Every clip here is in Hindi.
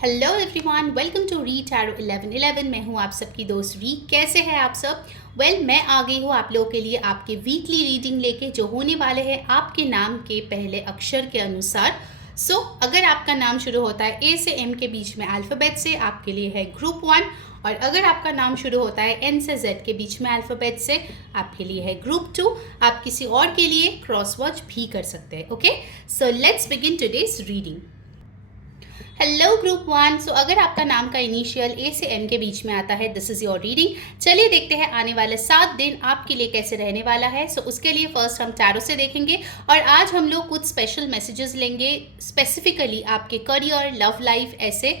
Hello everyone, welcome to re tarot 1111। मैं हूं आप सबकी दोस्त री। कैसे हैं आप सब? मैं आ गई हूं आप लोगों के लिए आपके वीकली रीडिंग लेके, जो होने वाले हैं आपके नाम के पहले अक्षर के अनुसार। अगर आपका नाम शुरू होता है ए से एम के बीच में अल्फ़ाबेट से, आपके लिए है ग्रुप 1। और अगर आपका नाम शुरू होता है एन से जेड के बीच में अल्फ़ाबेट से, आपके लिए है ग्रुप 2। आप किसी और के लिए क्रॉस वॉच भी कर सकते हैं। Okay, so let's begin today's reading. Hello group 1। अगर आपका नाम का इनिशियल ए से एम के बीच में आता है, दिस इज़ योर रीडिंग। चलिए देखते हैं आने वाले 7 दिन आपके लिए कैसे रहने वाला है। उसके लिए फर्स्ट हम टैरो से देखेंगे और आज हम लोग कुछ स्पेशल मैसेजेस लेंगे, स्पेसिफिकली आपके करियर, लव लाइफ ऐसे,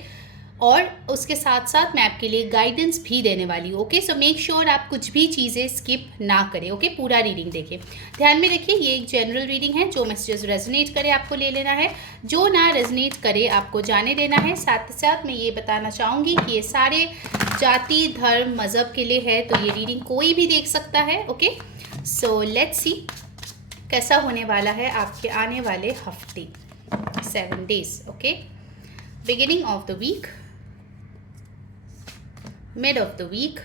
और उसके साथ साथ मैं आपके लिए गाइडेंस भी देने वाली हूँ। ओके, सो मेक श्योर आप कुछ भी चीज़ें स्किप ना करें। ओके, पूरा रीडिंग देखें, ध्यान में रखिए। ये एक जनरल रीडिंग है, जो मैसेजेस रेजोनेट करे आपको ले लेना है, जो ना रेजोनेट करे आपको जाने देना है। साथ ही साथ मैं ये बताना चाहूँगी कि ये सारे जाति, धर्म, मज़हब के लिए है, तो ये रीडिंग कोई भी देख सकता है। ओके, सो लेट्स सी कैसा होने वाला है आपके आने वाले हफ्ते, 7 days. Okay, beginning of the week, mid of the week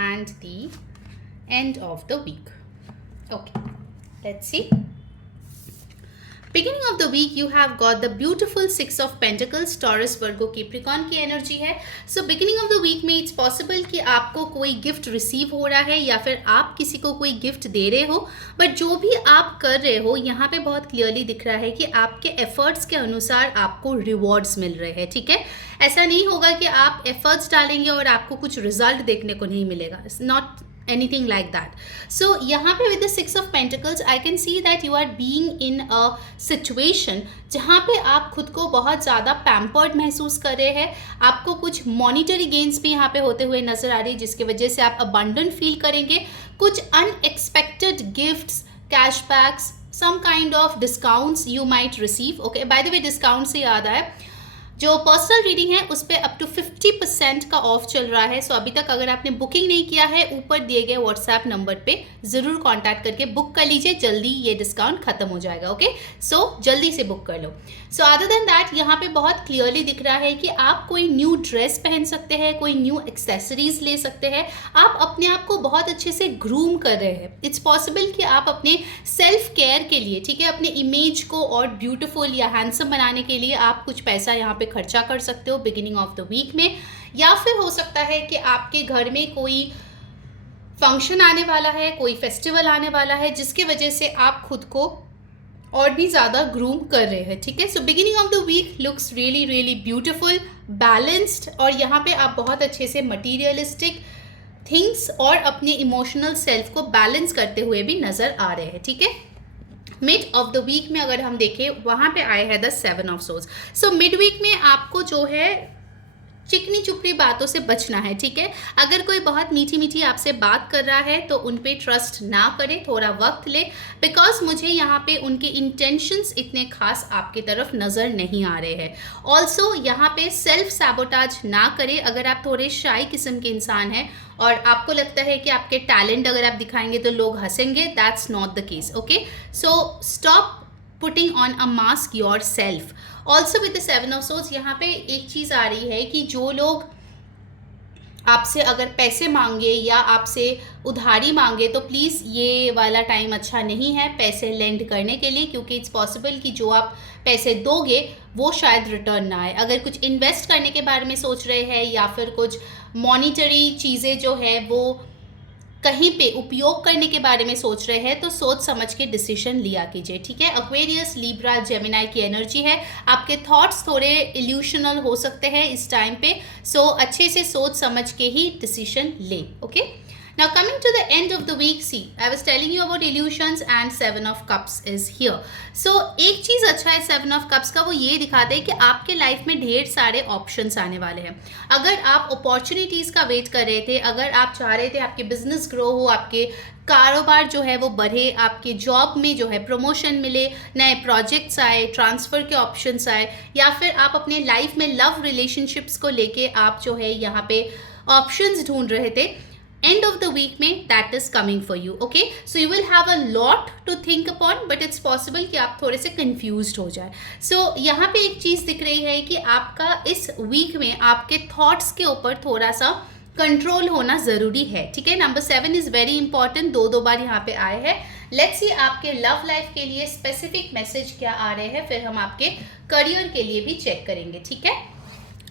and the end of the week. Okay, let's see. Beginning of the week you have got the beautiful 6 of Pentacles, Taurus, Virgo, Capricorn की एनर्जी है। beginning of the week में इट्स पॉसिबल कि आपको कोई गिफ्ट रिसीव हो रहा है या फिर आप किसी को कोई गिफ्ट दे रहे हो, बट जो भी आप कर रहे हो यहाँ पे बहुत क्लियरली दिख रहा है कि आपके एफर्ट्स के अनुसार आपको रिवॉर्ड्स मिल रहे हैं। ठीक है, ऐसा नहीं होगा कि आप एफर्ट्स डालेंगे और आपको कुछ रिजल्ट देखने को नहीं मिलेगा। It's not anything like that. यहाँ पे with the 6 of Pentacles I can see that you are being in a situation जहाँ पे आप खुद को बहुत ज़्यादा पैम्पर्ड महसूस कर रहे हैं। आपको कुछ मॉनिटरी गेन्स भी यहाँ पे होते हुए नजर आ रही है, जिसकी वजह से आप अबंडेंट फील करेंगे। कुछ unexpected gifts, cashbacks, some kind of discounts you might receive. Okay, by the way discount से याद आया, जो पर्सनल रीडिंग है उस पर अप टू 50% का ऑफ चल रहा है। अभी तक अगर आपने बुकिंग नहीं किया है, ऊपर दिए गए व्हाट्सएप नंबर पे ज़रूर कांटेक्ट करके बुक कर लीजिए, जल्दी ये डिस्काउंट खत्म हो जाएगा। ओके, जल्दी से बुक कर लो। अदर देन दैट यहाँ पे बहुत क्लियरली दिख रहा है कि आप कोई न्यू ड्रेस पहन सकते हैं, कोई न्यू एक्सेसरीज ले सकते हैं। आप अपने आप को बहुत अच्छे से ग्रूम कर रहे हैं। इट्स पॉसिबल कि आप अपने सेल्फ केयर के लिए, ठीक है, अपने इमेज को और ब्यूटीफुल या हैंडसम बनाने के लिए आप कुछ पैसा यहाँ पे खर्चा कर सकते हो बिगिनिंग ऑफ द वीक में। या फिर हो सकता है कि आपके घर में कोई फंक्शन आने वाला है, कोई फेस्टिवल आने वाला है, जिसकी वजह से आप खुद को और भी ज़्यादा ग्रूम कर रहे हैं। ठीक है, beginning of the week looks really really beautiful, balanced, और यहाँ पे आप बहुत अच्छे से मटीरियलिस्टिक थिंग्स और अपने इमोशनल सेल्फ को बैलेंस करते हुए भी नज़र आ रहे हैं। ठीक है, मिड ऑफ द वीक में अगर हम देखें, वहाँ पे आए हैं the 7 of swords. Mid week में आपको जो है चिकनी चुपड़ी बातों से बचना है। ठीक है, अगर कोई बहुत मीठी मीठी आपसे बात कर रहा है तो उन पे ट्रस्ट ना करें, थोड़ा वक्त ले, बिकॉज मुझे यहाँ पे उनके इंटेंशंस इतने खास आपकी तरफ नज़र नहीं आ रहे हैं। ऑल्सो यहाँ पे सेल्फ सैबोटाज ना करें। अगर आप थोड़े शाई किस्म के इंसान हैं और आपको लगता है कि आपके टैलेंट अगर आप दिखाएंगे तो लोग हंसेंगे, that's not the case. Okay, stop putting on a mask yourself. Also with the 7 of swords यहाँ पे एक चीज़ आ रही है कि जो लोग आपसे अगर पैसे मांगे या आपसे उधारी मांगे, तो प्लीज़ ये वाला टाइम अच्छा नहीं है पैसे लेंड करने के लिए, क्योंकि इट्स पॉसिबल कि जो आप पैसे दोगे वो शायद रिटर्न ना आए। अगर कुछ इन्वेस्ट करने के बारे में सोच रहे हैं या फिर कुछ मॉनिटरी चीज़ें जो है वो कहीं पे उपयोग करने के बारे में सोच रहे हैं, तो सोच समझ के डिसीजन लिया कीजिए। ठीक है, एक्वेरियस, लिब्रा, जेमिनाई की एनर्जी है। आपके थॉट्स थोड़े इल्यूशनल हो सकते हैं इस टाइम पे, अच्छे से सोच समझ के ही डिसीजन ले। Okay, now coming to the end of the week, see I was telling you about illusions and 7 of cups is here. एक चीज़ अच्छा है 7 of cups का, वो ये दिखाता है कि आपके लाइफ में ढेर सारे ऑप्शंस आने वाले हैं। अगर आप अपॉर्चुनिटीज़ का वेट कर रहे थे, अगर आप चाह रहे थे आपके बिजनेस ग्रो हो, आपके कारोबार जो है वो बढ़े, आपके जॉब में जो है प्रमोशन मिले, नए प्रोजेक्ट्स आए, ट्रांसफ़र के ऑप्शंस आए, या फिर आप अपने लाइफ में लव रिलेशनशिप्स को लेके आप जो है यहाँ पे ऑप्शंस ढूंढ रहे थे, एंड ऑफ द वीक में that is coming for you. Okay, so you will have a lot to think upon, but it's possible कि आप थोड़े से कंफ्यूज्ड हो जाए. सो यहाँ पे एक चीज़ दिख रही है कि आपका इस वीक में आपके थॉट्स के ऊपर थोड़ा सा कंट्रोल होना ज़रूरी है. ठीक है, नंबर 7 इज़ वेरी इंपॉर्टेंट, दो बार यहाँ पे आए हैं. लेट्स सी आपके लव लाइफ के लिए स्पेसिफिक मैसेज क्या आ रहे हैं, फिर हम आपके करियर के लिए भी चेक करेंगे. ठीक है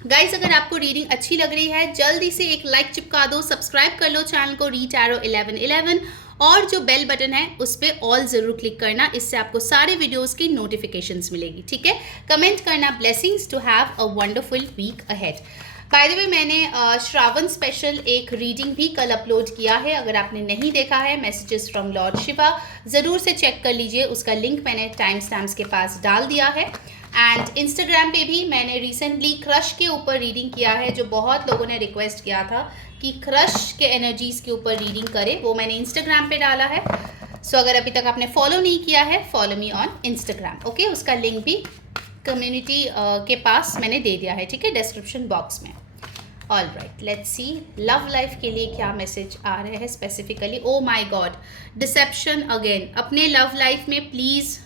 गाइस, अगर आपको रीडिंग अच्छी लग रही है जल्दी से एक लाइक चिपका दो, सब्सक्राइब कर लो चैनल को रीड टैरो 1111, और जो बेल बटन है उस पर ऑल ज़रूर क्लिक करना, इससे आपको सारे वीडियोस की नोटिफिकेशंस मिलेगी. ठीक है, कमेंट करना blessings to have a wonderful week ahead. By the way, मैंने श्रावण स्पेशल एक रीडिंग भी कल अपलोड किया है, अगर आपने नहीं देखा है, मैसेजेस फ्रॉम लॉर्ड शिवा, ज़रूर से चेक कर लीजिए. उसका लिंक मैंने टाइम स्टैम्प्स के पास डाल दिया है. एंड इंस्टाग्राम पे भी मैंने रिसेंटली क्रश के ऊपर रीडिंग किया है, जो बहुत लोगों ने रिक्वेस्ट किया था कि क्रश के एनर्जीज़ के ऊपर रीडिंग करें, वो मैंने इंस्टाग्राम पे डाला है. सो अगर अभी तक आपने फॉलो नहीं किया है, follow me on Instagram. Okay, उसका लिंक भी कम्युनिटी के पास मैंने दे दिया है. ठीक है, डिस्क्रिप्शन बॉक्स में. All right, let's see love life के लिए क्या मैसेज आ रहे हैं specifically. O my God, dissipation again. अपने लव लाइफ में प्लीज़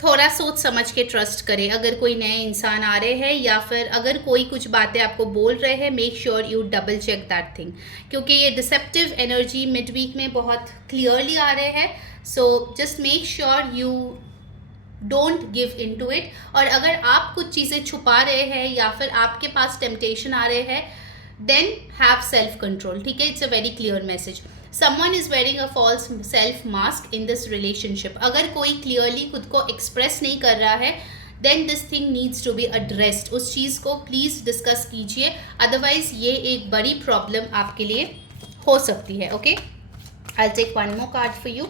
थोड़ा सोच समझ के ट्रस्ट करें. अगर कोई नए इंसान आ रहे हैं या फिर अगर कोई कुछ बातें आपको बोल रहे हैं, make sure you double check that thing, क्योंकि ये डिसेप्टिव एनर्जी मिड वीक में बहुत क्लियरली आ रहे हैं. So just make sure you don't give in to it. और अगर आप कुछ चीज़ें छुपा रहे हैं या फिर आपके पास टेम्पटेशन आ रहे हैं, देन हैव सेल्फ कंट्रोल. ठीक है, it's a very clear message. Someone is wearing a false self mask in this relationship. अगर कोई क्लियरली खुद को एक्सप्रेस नहीं कर रहा है, then this thing needs to be addressed. उस चीज़ को प्लीज़ डिस्कस कीजिए, अदरवाइज ये एक बड़ी प्रॉब्लम आपके लिए हो सकती है. Okay, I'll take one more card for you.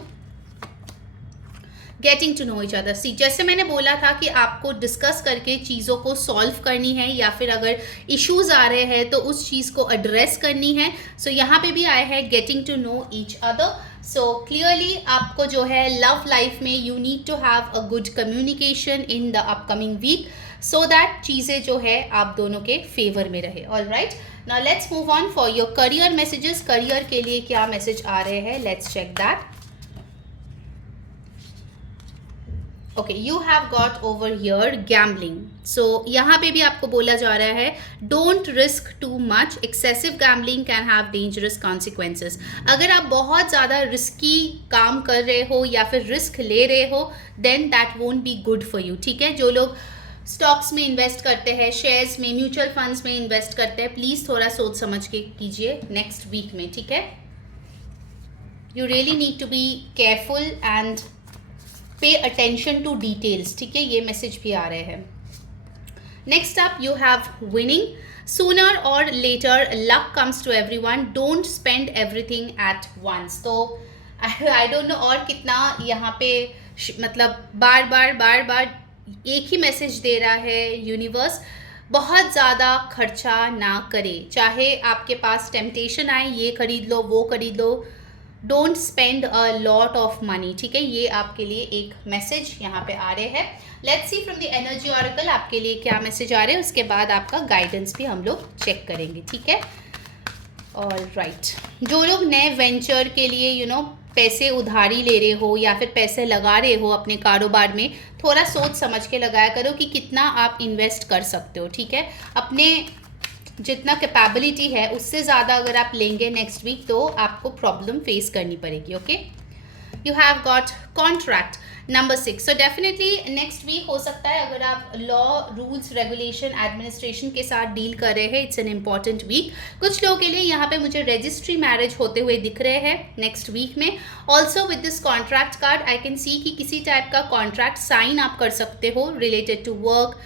Getting to know each other. See, जैसे मैंने बोला था कि आपको डिस्कस करके चीज़ों को सॉल्व करनी है, या फिर अगर इश्यूज़ आ रहे हैं तो उस चीज़ को एड्रेस करनी है. सो यहाँ पे भी आया है getting to know each other. So clearly आपको जो है लव लाइफ में you need to have a good communication in the upcoming week, so that चीज़ें जो है आप दोनों के फेवर में रहे. All right, now let's move on for your career messages. Career के लिए क्या मैसेज आ रहे हैं, let's check that. Okay, you have got over here gambling. So यहाँ पे भी आपको बोला जा रहा है don't risk too much, excessive gambling can have dangerous consequences. अगर आप बहुत ज़्यादा रिस्की काम कर रहे हो या फिर रिस्क ले रहे हो, then that won't be good for you. ठीक है, जो लोग स्टॉक्स में इन्वेस्ट करते हैं, शेयर्स में, म्यूचुअल फंड्स में इन्वेस्ट करते हैं, प्लीज़ थोड़ा सोच समझ के कीजिए नेक्स्ट वीक में. ठीक है, you really need to be careful and pay attention to details. ठीक है, ये मैसेज भी आ रहे हैं. Next up, you have winning. Sooner or later luck comes to everyone. Don't spend everything at once. तो आई डोंट नो और कितना यहाँ पे मतलब बार बार एक ही मैसेज दे रहा है यूनिवर्स. बहुत ज़्यादा खर्चा ना करें, चाहे आपके पास टेम्पटेशन आए, ये खरीद लो वो खरीद लो, don't spend a lot of money. ठीक है, ये आपके लिए एक मैसेज यहाँ पे आ रहे हैं. Let's see from the energy oracle आपके लिए क्या मैसेज आ रहे हैं, उसके बाद आपका गाइडेंस भी हम लोग चेक करेंगे. ठीक है, ऑल राइट. जो लोग नए वेंचर के लिए पैसे उधारी ले रहे हो या फिर पैसे लगा रहे हो अपने कारोबार में, थोड़ा सोच समझ के लगाया करो कि कितना आप इन्वेस्ट कर सकते हो. ठीक है, अपने जितना कैपेबिलिटी है उससे ज़्यादा अगर आप लेंगे नेक्स्ट वीक तो आपको प्रॉब्लम फेस करनी पड़ेगी. Okay, you have got contract number 6. So definitely next week हो सकता है अगर आप लॉ, रूल्स, रेगुलेशन, एडमिनिस्ट्रेशन के साथ डील कर रहे हैं, इट्स एन इम्पॉर्टेंट वीक. कुछ लोगों के लिए यहाँ पे मुझे रजिस्ट्री मैरिज होते हुए दिख रहे हैं नेक्स्ट वीक में. Also with this contract card I can see कि किसी टाइप का कॉन्ट्रैक्ट साइन आप कर सकते हो रिलेटेड टू वर्क.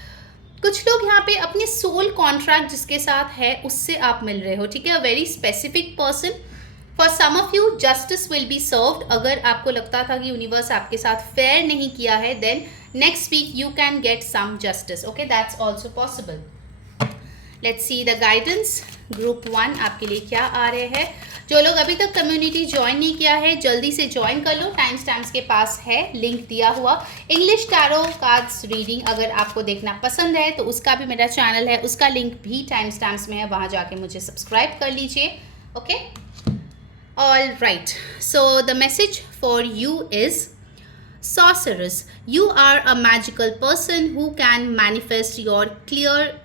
कुछ लोग यहाँ पे अपने सोल कॉन्ट्रैक्ट जिसके साथ है उससे आप मिल रहे हो. ठीक है, a very specific person. For some of you justice will be served. अगर आपको लगता था कि यूनिवर्स आपके साथ फेयर नहीं किया है, then next week you can get some justice. Okay, that's also possible. Let's see the guidance. Group 1 आपके लिए क्या आ रहे हैं. जो लोग अभी तक कम्युनिटी ज्वाइन नहीं किया है, जल्दी से ज्वाइन कर लो, टाइम स्टैम्प्स के पास है लिंक दिया हुआ. इंग्लिश टैरो कार्ड्स रीडिंग अगर आपको देखना पसंद है तो उसका भी मेरा चैनल है, उसका लिंक भी टाइम स्टैम्प्स में है, वहाँ जाके मुझे सब्सक्राइब कर लीजिए. Okay, All right. So the message for you is sorceress. You are a magical person who can manifest your clear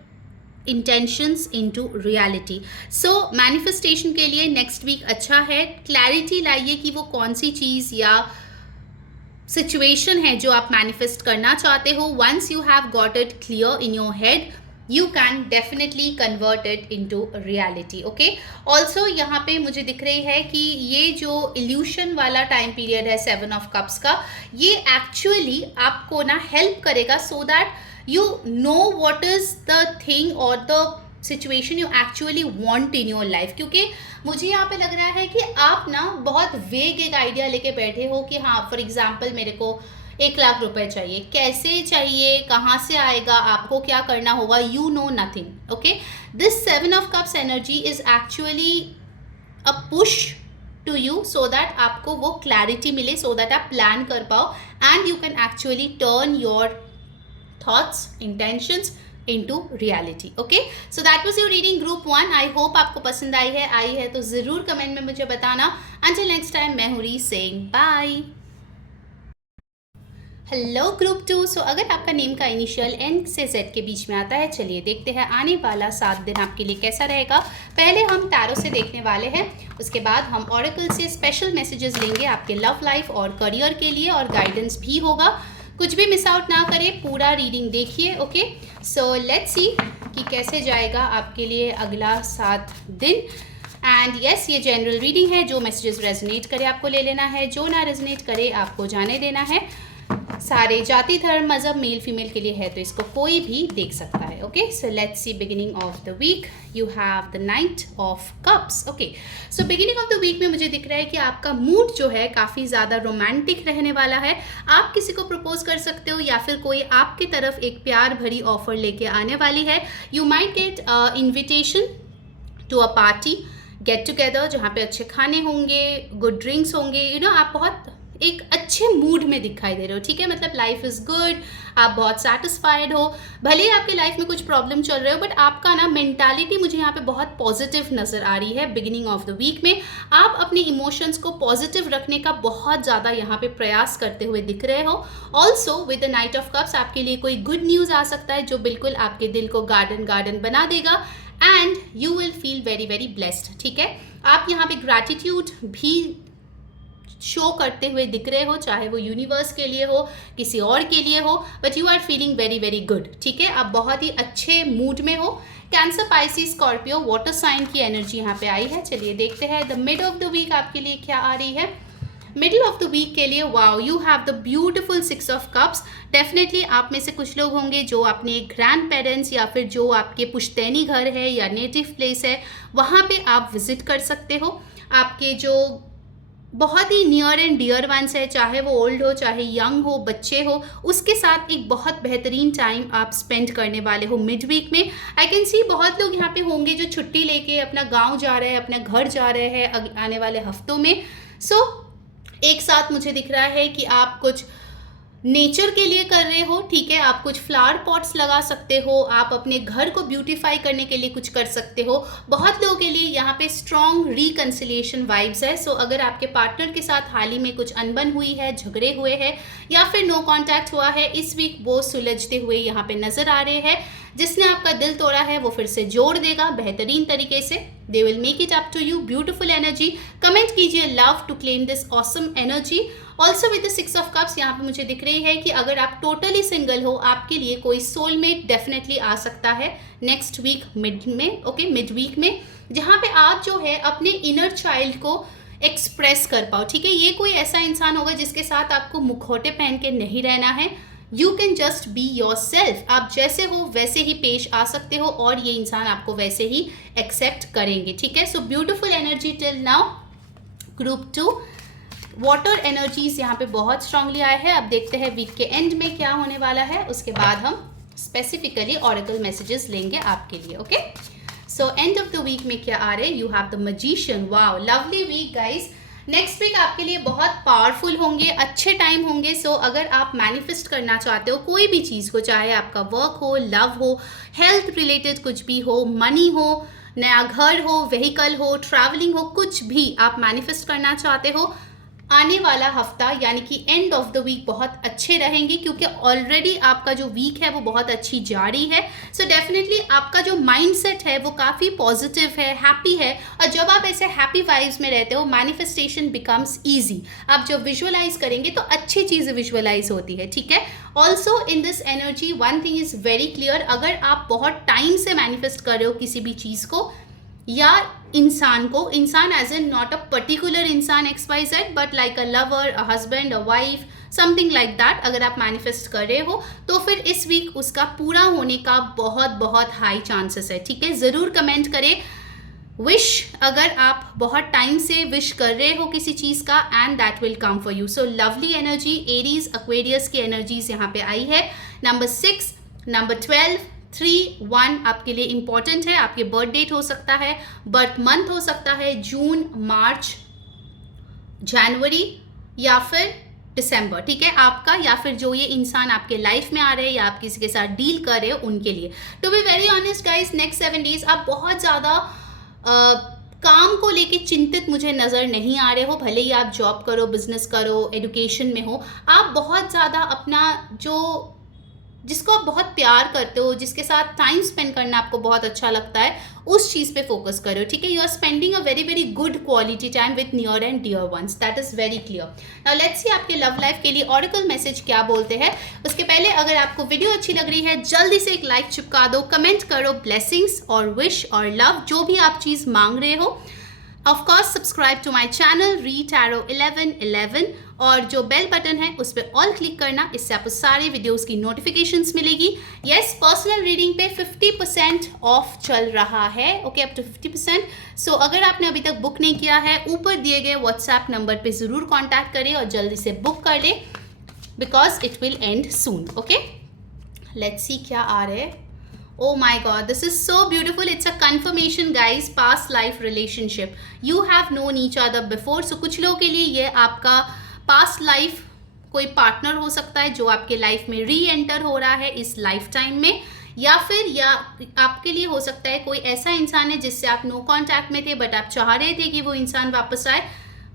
intentions into reality. So manifestation के लिए नेक्स्ट वीक अच्छा है. क्लैरिटी लाइए कि वो कौन सी चीज़ या सिचुएशन है जो आप मैनिफेस्ट करना चाहते हो. Once you have got it clear in your head, you can definitely convert it into reality. okay, also यहाँ पे मुझे दिख रही है कि ये जो illusion वाला टाइम पीरियड है 7 ऑफ कप्स का, ये एक्चुअली आपको ना हेल्प करेगा so that you know what is the thing or the situation you actually want in your life. क्योंकि मुझे यहाँ पे लग रहा है कि आप ना बहुत वेग एक आइडिया लेके बैठे हो कि हाँ, फॉर एग्जाम्पल मेरे को 1,00,000 रुपए चाहिए, कैसे चाहिए, कहाँ से आएगा, आपको क्या करना होगा, you know nothing. Okay, this 7 of cups energy is actually a push to you so that आपको वो क्लैरिटी मिले, सो दैट आप प्लान कर पाओ and you can actually turn your thoughts, intentions into reality. okay, so that was your reading group 1. I hope आपको पसंद आई है तो ज़रूर कमेंट में मुझे बताना. until next time, मैं हूँ री saying bye. Hello group 2. सो अगर आपका नेम का इनिशियल एन से जेड के बीच में आता है, चलिए देखते हैं आने वाला 7 दिन आपके लिए कैसा रहेगा. पहले हम टैरो से देखने वाले हैं, उसके बाद हम ऑरेकल से स्पेशल मैसेजेस लेंगे आपके लव लाइफ और करियर के लिए, और गाइडेंस भी होगा. कुछ भी मिस आउट ना करें, पूरा रीडिंग देखिए. ओके, सो लेट्स सी कि कैसे जाएगा आपके लिए अगला 7 दिन. एंड यस, ये जनरल रीडिंग है. जो मैसेजेस रेजोनेट करे आपको ले लेना है, जो ना रेजोनेट करे आपको जाने देना है. सारे जाति, धर्म, मजहब, मेल फीमेल के लिए है, तो इसको कोई भी देख सकता है. Okay, so let's see beginning of the week. You have the knight of cups. Okay, so beginning of the week में मुझे दिख रहा है कि आपका मूड जो है काफ़ी ज़्यादा रोमांटिक रहने वाला है. आप किसी को प्रपोज कर सकते हो या फिर कोई आपकी तरफ एक प्यार भरी ऑफर लेके आने वाली है. You might get invitation to a party, get together, जहाँ पे अच्छे खाने होंगे, गुड ड्रिंक्स होंगे. यू नो, आप बहुत एक अच्छे मूड में दिखाई दे रहे हो. ठीक है, मतलब लाइफ इज़ गुड, आप बहुत सेटिस्फाइड हो. भले ही आपकी लाइफ में कुछ प्रॉब्लम चल रहे हो, बट आपका ना मेंटालिटी मुझे यहाँ पे बहुत पॉजिटिव नज़र आ रही है. बिगिनिंग ऑफ द वीक में आप अपने इमोशंस को पॉजिटिव रखने का बहुत ज़्यादा यहाँ पे प्रयास करते हुए दिख रहे हो. Also with the knight of cups आपके लिए कोई गुड न्यूज़ आ सकता है जो बिल्कुल आपके दिल को गार्डन गार्डन बना देगा and you will feel very very blessed. ठीक है, आप यहाँ पे ग्रैटिट्यूड भी शो करते हुए दिख रहे हो, चाहे वो यूनिवर्स के लिए हो, किसी और के लिए हो, but you are feeling very very good. ठीक है, आप बहुत ही अच्छे मूड में हो. Cancer, pisces, scorpio, water sign की एनर्जी यहाँ पे आई है. चलिए देखते हैं the mid of the week आपके लिए क्या आ रही है. मिडिल ऑफ द वीक के लिए wow, you have the beautiful 6 of cups. Definitely आप में से कुछ लोग होंगे जो अपने ग्रैंड पेरेंट्स या फिर जो आपके पुश्तैनी घर है या नेटिव प्लेस है, वहाँ पे आप विजिट कर सकते हो. आपके जो बहुत ही नियर एंड डियर वंस है, चाहे वो ओल्ड हो, चाहे यंग हो, बच्चे हो, उसके साथ एक बहुत बेहतरीन टाइम आप स्पेंड करने वाले हो मिड वीक में. आई कैन सी बहुत लोग यहाँ पे होंगे जो छुट्टी लेके अपना गांव जा रहे हैं, अपने घर जा रहे हैं आने वाले हफ्तों में. सो एक साथ मुझे दिख रहा है कि आप कुछ नेचर के लिए कर रहे हो. ठीक है, आप कुछ फ्लावर पॉट्स लगा सकते हो, आप अपने घर को ब्यूटीफाई करने के लिए कुछ कर सकते हो. बहुत लोगों के लिए यहाँ पे स्ट्रॉन्ग रिकन्सिलिएशन वाइब्स है. सो अगर आपके पार्टनर के साथ हाल ही में कुछ अनबन हुई है, झगड़े हुए हैं या फिर नो कांटेक्ट हुआ है, इस वीक वो सुलझते हुए यहाँ पे नजर आ रहे हैं. जिसने आपका दिल तोड़ा है वो फिर से जोड़ देगा बेहतरीन तरीके से. They will make it up to you. Beautiful energy. Comment कीजिए love to claim this awesome energy. Also with the 6 of cups यहाँ पे मुझे दिख रही है कि अगर आप टोटली सिंगल हो, आपके लिए कोई सोलमेट डेफिनेटली आ सकता है नेक्स्ट वीक मिड में. ओके, मिड वीक में, जहाँ पे आप जो है अपने इनर चाइल्ड को एक्सप्रेस कर पाओ. ठीक है, ये कोई ऐसा इंसान होगा जिसके साथ आपको मुखौटे पहन के नहीं रहना है. You can just be your self. आप जैसे हो वैसे ही पेश आ सकते हो और ये इंसान आपको वैसे ही एक्सेप्ट करेंगे. ठीक है, so beautiful energy till now. Group 2, water energies यहाँ पे बहुत स्ट्रांगली आए हैं. अब देखते हैं वीक के एंड में क्या होने वाला है, उसके बाद हम स्पेसिफिकली ऑरेकल मैसेजेस लेंगे आपके लिए. Okay, so end of the week में क्या आ रहे हैं. You have the magician. Wow, lovely week guys. Next week आपके लिए बहुत पावरफुल होंगे, अच्छे टाइम होंगे. सो अगर आप मैनिफेस्ट करना चाहते हो कोई भी चीज़ को, चाहे आपका वर्क हो, लव हो, हेल्थ रिलेटेड कुछ भी हो, मनी हो, नया घर हो, व्हीकल हो, ट्रैवलिंग हो, कुछ भी आप मैनिफेस्ट करना चाहते हो, आने वाला हफ्ता यानी कि एंड ऑफ द वीक बहुत अच्छे रहेंगे, क्योंकि ऑलरेडी आपका जो वीक है वो बहुत अच्छी जा रही है। सो डेफिनेटली आपका जो माइंडसेट है वो काफ़ी पॉजिटिव है, हैप्पी है, और जब आप ऐसे हैप्पी वाइब्स में रहते हो मैनिफेस्टेशन बिकम्स ईजी। आप जब विजुअलाइज करेंगे तो अच्छी चीज़ें विजुअलाइज होती है, ठीक है। Also in this energy one thing is very clear, अगर आप बहुत टाइम से मैनिफेस्ट कर रहे हो किसी भी चीज़ को या इंसान को, इंसान as an not a particular इंसान XYZ but like a lover, a husband, a wife, something like that, अगर आप मैनिफेस्ट कर रहे हो तो फिर इस वीक उसका पूरा होने का बहुत बहुत हाई चांसेस है, ठीक है। ज़रूर कमेंट करें विश अगर आप बहुत टाइम से विश कर रहे हो किसी चीज़ का, and that will come for you. So lovely energy, Aries, Aquarius की एनर्जीज यहाँ पे आई है। नंबर 6, नंबर 12, 3, 1 आपके लिए इंपॉर्टेंट है। आपके बर्थ डेट हो सकता है, बर्थ मंथ हो सकता है जून, मार्च, जनवरी या फिर दिसंबर, ठीक है, आपका या फिर जो ये इंसान आपके लाइफ में आ रहे हैं या आप किसी के साथ डील कर रहे हो उनके लिए। To be very honest guys, next 7 days आप बहुत ज़्यादा काम को लेके चिंतित मुझे नज़र नहीं आ रहे हो। भले ही आप जॉब करो, बिजनेस करो, एजुकेशन में हो, आप बहुत ज़्यादा अपना जो जिसको आप बहुत प्यार करते हो, जिसके साथ टाइम स्पेंड करना आपको बहुत अच्छा लगता है, उस चीज़ पे फोकस करो, ठीक है। You are spending a very very good quality time with near and dear ones, that is very clear. Now let's see आपके लव लाइफ के लिए ऑरेकल मैसेज क्या बोलते हैं। उसके पहले अगर आपको वीडियो अच्छी लग रही है जल्दी से एक लाइक चिपका दो, कमेंट करो ब्लेसिंग्स और विश और लव, जो भी आप चीज़ मांग रहे हो। Of course subscribe to my channel re tarot 1111, और जो बेल बटन है उस पर ऑल क्लिक करना, इससे आपको सारे वीडियोस की नोटिफिकेशंस मिलेगी। यस, पर्सनल रीडिंग पे 50% ऑफ चल रहा है, ओके, अप टू 50%। सो अगर आपने अभी तक बुक नहीं किया है, ऊपर दिए गए व्हाट्सएप नंबर पे ज़रूर कॉन्टैक्ट करें और जल्दी से बुक कर लें, because it will and soon, okay. Let's सी क्या आ रहे हैं। Oh my God, this is so beautiful. It's a confirmation, guys. Past life relationship. You have known each other before. So कुछ लोगों के लिए ये आपका past life कोई पार्टनर हो सकता है जो आपके लाइफ में री एंटर हो रहा है इस लाइफ टाइम में, या फिर या आपके लिए हो सकता है कोई ऐसा इंसान है जिससे आप नो कांटेक्ट में थे बट आप चाह रहे थे कि वो इंसान वापस आए,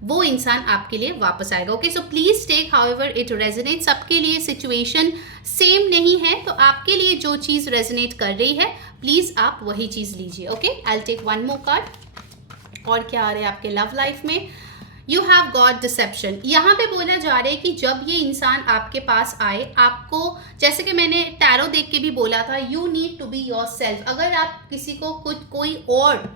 वो इंसान आपके लिए वापस आएगा, okay. So please take however it resonate. सबके लिए सिचुएशन सेम नहीं है, तो आपके लिए जो चीज़ रेजोनेट कर रही है प्लीज़ आप वही चीज़ लीजिए, okay. I will take one more card. और क्या आ रहा है आपके लव लाइफ में। You have got deception. यहाँ पे बोला जा रहा है कि जब ये इंसान आपके पास आए, आपको, जैसे कि मैंने टैरो देख के भी बोला था, you need to be yourself. अगर आप किसी को कुछ कोई और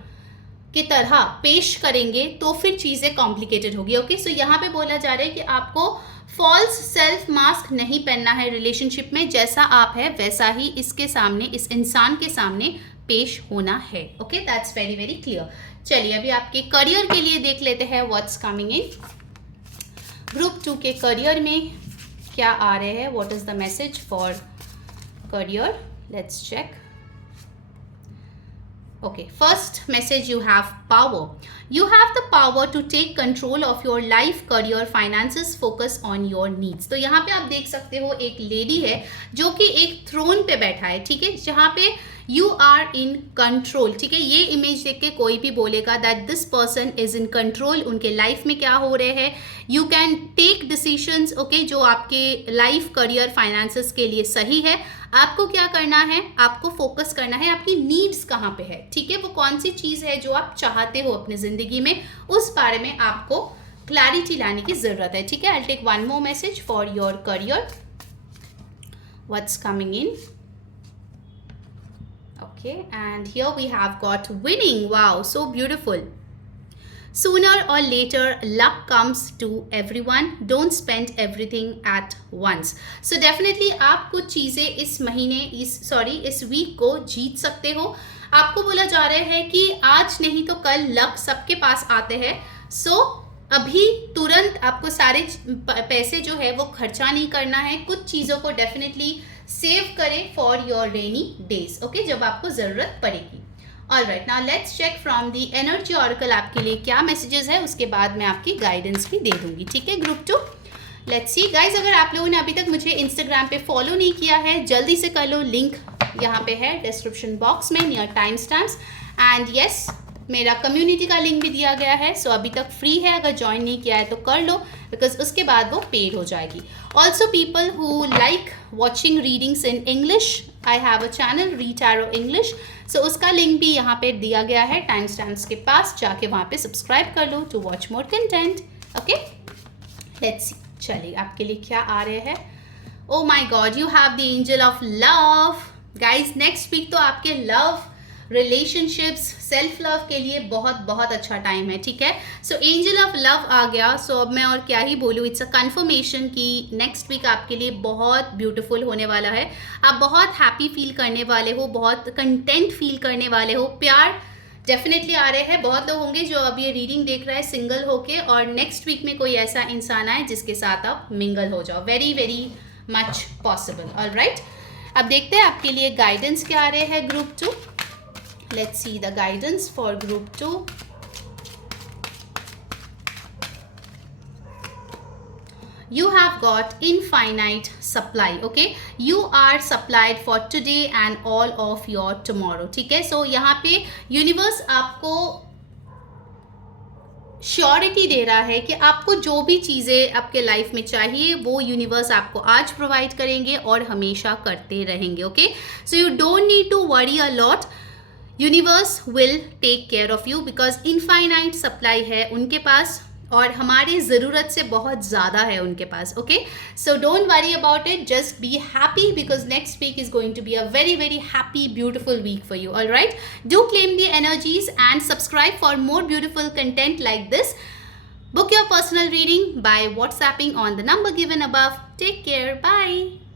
की तरह पेश करेंगे तो फिर चीज़ें कॉम्प्लिकेटेड होगी, ओके। सो यहाँ पे बोला जा रहा है कि आपको फॉल्स सेल्फ मास्क नहीं पहनना है रिलेशनशिप में, जैसा आप है वैसा ही इसके सामने, इस इंसान के सामने पेश होना है, okay. That's very very clear. चलिए अभी आपके करियर के लिए देख लेते हैं व्हाट्स कमिंग इन। ग्रुप 2 के करियर में क्या आ रहे हैं, what is the message for career, let's check. Okay, first message, you have power. You have the power to take control of your life, career, finances, focus on your needs. तो यहाँ पे आप देख सकते हो एक लेडी है जो कि एक थ्रोन पे बैठा है, ठीक है, जहाँ पे यू आर इन कंट्रोल, ठीक है। ये इमेज देख के कोई भी बोलेगा that this person is in control, उनके लाइफ में क्या हो रहे हैं। You can take decisions, okay, जो आपके लाइफ, करियर, फाइनेंसेस के लिए सही है। आपको क्या करना है, आपको फोकस करना है आपकी नीड्स कहाँ पे है, ठीक है, वो कौन सी चीज़ है जो आप चाहते हो अपनी ज़िंदगी में, उस बारे में आपको क्लैरिटी लाने की ज़रूरत है, ठीक है। I take one more message for your career, what's coming in, okay. And here we have got winning, wow, so beautiful. Sooner or later, luck comes to everyone. Don't spend everything at once. So definitely आप कुछ चीज़ें इस महीने, इस वीक को जीत सकते हो। आपको बोला जा रहा है कि आज नहीं तो कल लक सबके पास आते हैं। सो अभी तुरंत आपको सारे पैसे जो है वो खर्चा नहीं करना है, कुछ चीज़ों को डेफिनेटली सेव करें for your rainy days, okay, जब आपको ज़रूरत पड़ेगी। Alright, now let's check from the energy oracle आपके लिए क्या मैसेजेस है, उसके बाद मैं आपकी गाइडेंस भी दे दूंगी, ठीक है। ग्रुप 2, लेट्स सी गाइज, अगर आप लोगों ने अभी तक मुझे इंस्टाग्राम पे फॉलो नहीं किया है जल्दी से कर लो, लिंक यहाँ पे है डिस्क्रिप्शन बॉक्स में near time stamps. And yes, मेरा कम्युनिटी का लिंक भी दिया गया है. सो अभी तक फ्री है, अगर ज्वाइन नहीं किया है तो कर लो, बिकॉज उसके बाद वो पेड हो जाएगी. Also people who like watching readings in English, I have a channel read tarot English. So उसका लिंक भी यहाँ पे दिया गया है टाइम स्टैम्प्स के पास, जाके वहाँ पे सब्सक्राइब कर लो to watch more content. Okay, let's see. चलिए आपके लिए क्या आ रहे हैं. Oh my god, you have the angel of love. Guys next week तो आपके लव, रिलेशनशिप्स, सेल्फ लव के लिए बहुत बहुत अच्छा टाइम है. ठीक है, सो एंजल ऑफ लव आ गया. सो अब मैं और क्या ही बोलूँ, इट्स अ कन्फर्मेशन कि नेक्स्ट वीक आपके लिए बहुत ब्यूटीफुल होने वाला है. आप बहुत हैप्पी फील करने वाले हो, बहुत कंटेंट फील करने वाले हो. प्यार डेफिनेटली आ रहे हैं. बहुत लोग होंगे जो अब ये रीडिंग देख रहा है सिंगल होके, और नेक्स्ट वीक में कोई ऐसा इंसान आए जिसके साथ आप मिंगल हो जाओ. Very very much possible. Alright, अब देखते हैं आपके लिए गाइडेंस क्या आ रहे हैं group 2. Let's see the guidance for group 2. You have got infinite supply. Okay, you are supplied for today and all of your tomorrow. ठीक है, so यहाँ पे यूनिवर्स आपको श्योरिटी दे रहा है कि आपको जो भी चीज़ें आपके लाइफ में चाहिए वो यूनिवर्स आपको आज प्रोवाइड करेंगे और हमेशा करते रहेंगे. Okay, so you don't need to worry a lot. Universe will take care of you because infinite supply है उनके पास, और हमारी ज़रूरत से बहुत ज़्यादा है उनके पास. Okay, so don't worry about it, just be happy because next week is going to be a very very happy beautiful week for you. Alright, do claim the energies and subscribe for more beautiful content like this. Book your personal reading by WhatsApping on the number given above. Take care. Bye.